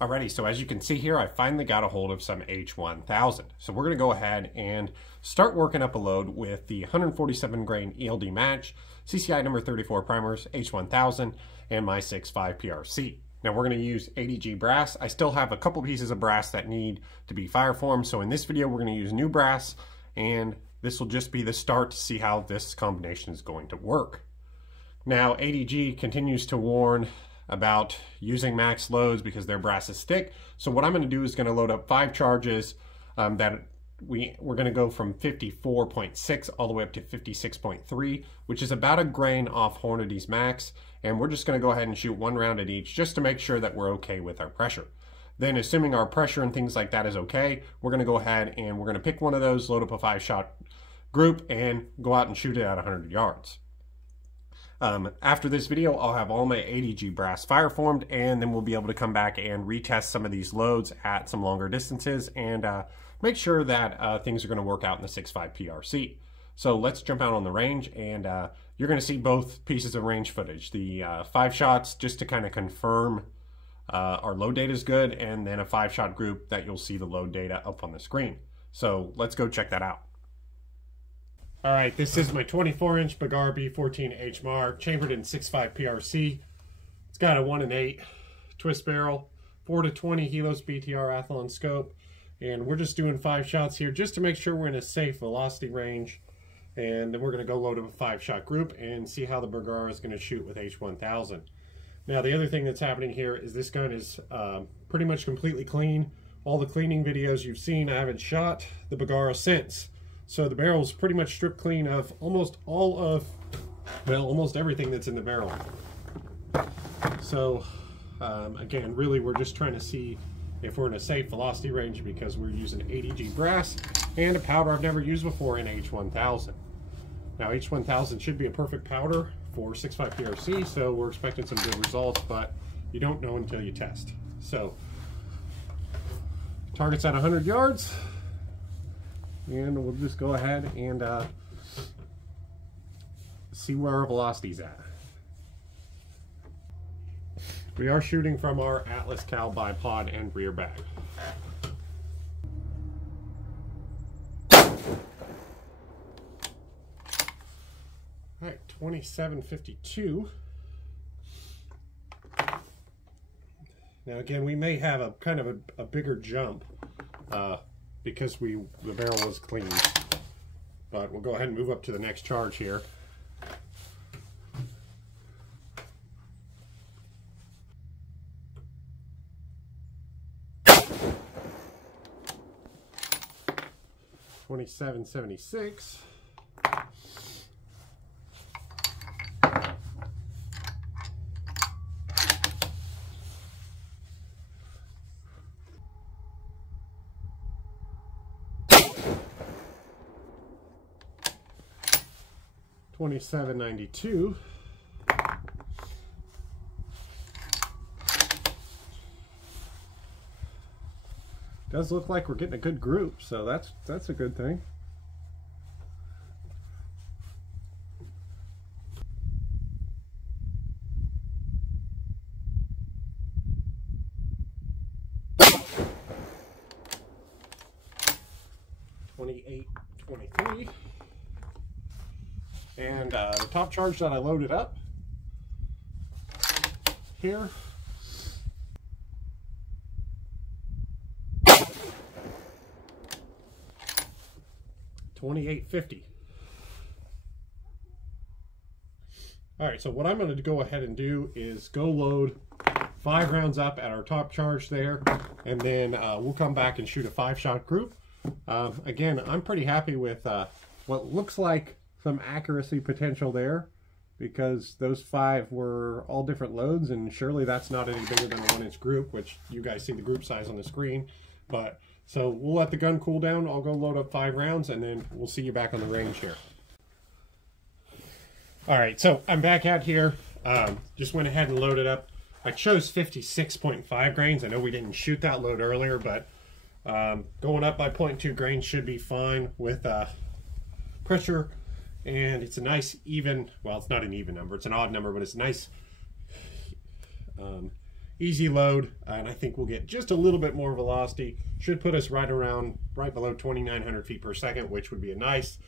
Alrighty, so as you can see here, I finally got a hold of some H1000. So we're going to go ahead and start working up a load with the 147 grain ELD match, CCI number 34 primers, H1000, and my 6.5 PRC. Now we're going to use 80G brass. I still have a couple pieces of brass that need to be fire formed, so in this video we're going to use new brass, and this will just be the start to see how this combination is going to work. Now 80G continues to warn about using max loads because their brass is thick. So what I'm going to do is going to load up 5 charges that we're going to go from 54.6 all the way up to 56.3, which is about a grain off Hornady's max. And we're just going to go ahead and shoot 1 round at each just to make sure that we're okay with our pressure. Then assuming our pressure and things like that is okay, we're going to go ahead and we're going to pick one of those, load up a 5-shot group, and go out and shoot it at 100 yards. After this video, I'll have all my 80G brass fire formed, and then we'll be able to come back and retest some of these loads at some longer distances and make sure that things are going to work out in the 6.5 PRC. So let's jump out on the range, and you're going to see both pieces of range footage. The 5 shots just to kind of confirm our load data is good, and then a 5-shot group that you'll see the load data up on the screen. So let's go check that out. All right, this is my 24-inch Bergara B14 HMR, chambered in 6.5 PRC. It's got a 1-in-8 twist barrel, 4-20 Helos BTR Athlon scope, and we're just doing 5 shots here just to make sure we're in a safe velocity range. And then we're going to go load up a 5-shot group and see how the Bergara is going to shoot with H1000. Now, the other thing that's happening here is this gun is pretty much completely clean. All the cleaning videos you've seen, I haven't shot the Bergara since. So the barrel is pretty much stripped clean of almost all of, well, almost everything that's in the barrel. So again, really we're just trying to see if we're in a safe velocity range because we're using 80G brass and a powder I've never used before in H1000. Now H1000 should be a perfect powder for 6.5 PRC, so we're expecting some good results, but you don't know until you test. So target's at 100 yards. And we'll just go ahead and see where our velocity's at. We are shooting from our Atlas Cal bipod and rear bag. All right, 2752. Now again, we may have a kind of a bigger jump because the barrel was clean, but we'll go ahead and move up to the next charge here. $27.76. $27.92. Does look like we're getting a good group, so that's a good thing. $28.23. And the top charge that I loaded up here, $28.50. All right, so what I'm going to go ahead and do is go load 5 rounds up at our top charge there, and then we'll come back and shoot a 5-shot group. Again, I'm pretty happy with what looks like some accuracy potential there, because those 5 were all different loads, and surely that's not any bigger than a 1-inch group, which you guys see the group size on the screen. But so we'll let the gun cool down. I'll go load up 5 rounds, and then we'll see you back on the range here. All right, so I'm back out here. Just went ahead and loaded up. I chose 56.5 grains. I know we didn't shoot that load earlier, but going up by 0.2 grains should be fine with pressure. And it's a nice even, well, it's not an even number, it's an odd number, but it's a nice easy load, and I think we'll get just a little bit more velocity. Should put us right below 2,900 feet per second, which would be a nice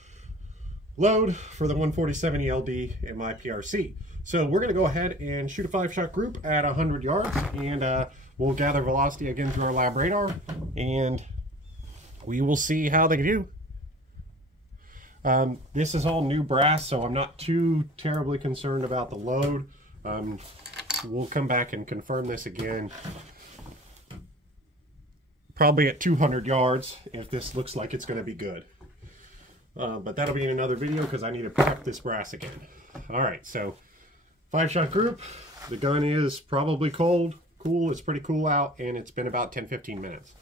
load for the 147 ELD in my PRC. So we're going to go ahead and shoot a 5-shot group at 100 yards, and we'll gather velocity again through our lab radar, and we will see how they do. This is all new brass, so I'm not too terribly concerned about the load. We'll come back and confirm this again, probably at 200 yards if this looks like it's going to be good. But that'll be in another video because I need to prep this brass again. All right, so 5-shot group. The gun is probably cool. It's pretty cool out, and it's been about 10-15 minutes.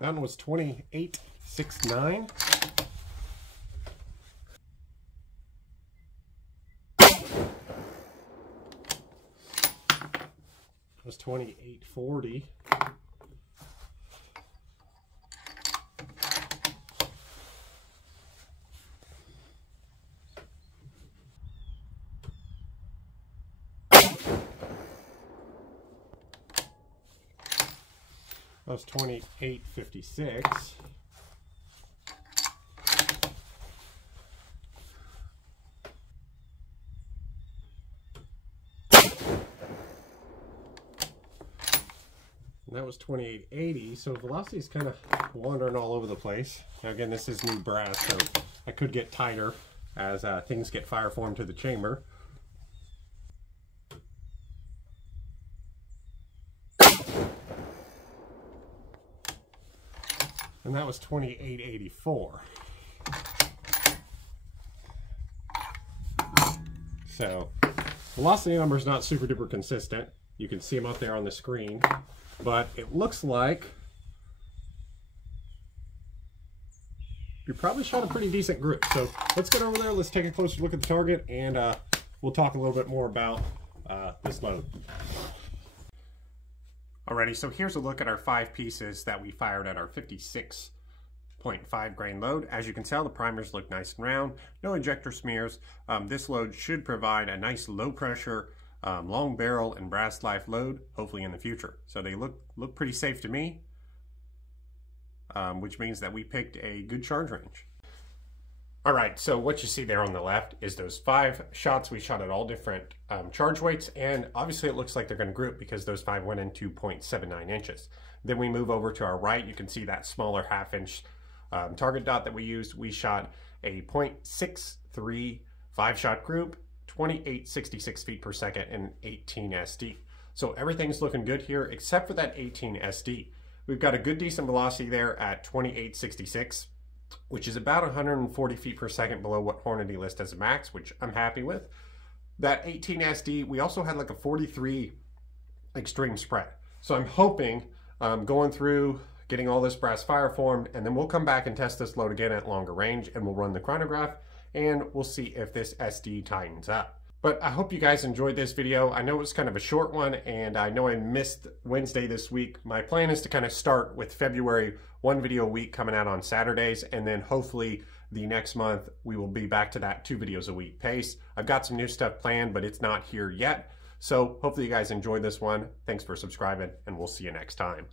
That one was 28.69. That was 28.40. That was 28.56. And that was 28.80. So velocity is kind of wandering all over the place. Now again, this is new brass, so I could get tighter as things get fire formed to the chamber. And that was 28.84. So, velocity number is not super duper consistent. You can see them up there on the screen, but it looks like you probably shot a pretty decent group. So let's get over there, let's take a closer look at the target, and we'll talk a little bit more about this load. Alrighty, so here's a look at our 5 pieces that we fired at our 56.5 grain load. As you can tell, the primers look nice and round, no ejector smears. This load should provide a nice low pressure, long barrel and brass life load, hopefully in the future. So they look pretty safe to me, which means that we picked a good charge range. All right, so what you see there on the left is those 5 shots we shot at all different charge weights, and obviously it looks like they're going to group because those 5 went into 0.79 inches. Then we move over to our right, you can see that smaller 1/2-inch target dot that we used. We shot a 0.63 5-shot group, 28.66 feet per second, and 18 SD. So everything's looking good here except for that 18 SD. We've got a good decent velocity there at 28.66. which is about 140 feet per second below what Hornady lists as a max, which I'm happy with. That 18 SD, we also had like a 43 extreme spread. So I'm hoping going through, getting all this brass fire formed, and then we'll come back and test this load again at longer range, and we'll run the chronograph, and we'll see if this SD tightens up. But I hope you guys enjoyed this video. I know it was kind of a short one, and I know I missed Wednesday this week. My plan is to kind of start with February, 1 video a week coming out on Saturdays, and then hopefully the next month we will be back to that 2 videos a week pace. I've got some new stuff planned, but it's not here yet. So hopefully you guys enjoyed this one. Thanks for subscribing, and we'll see you next time.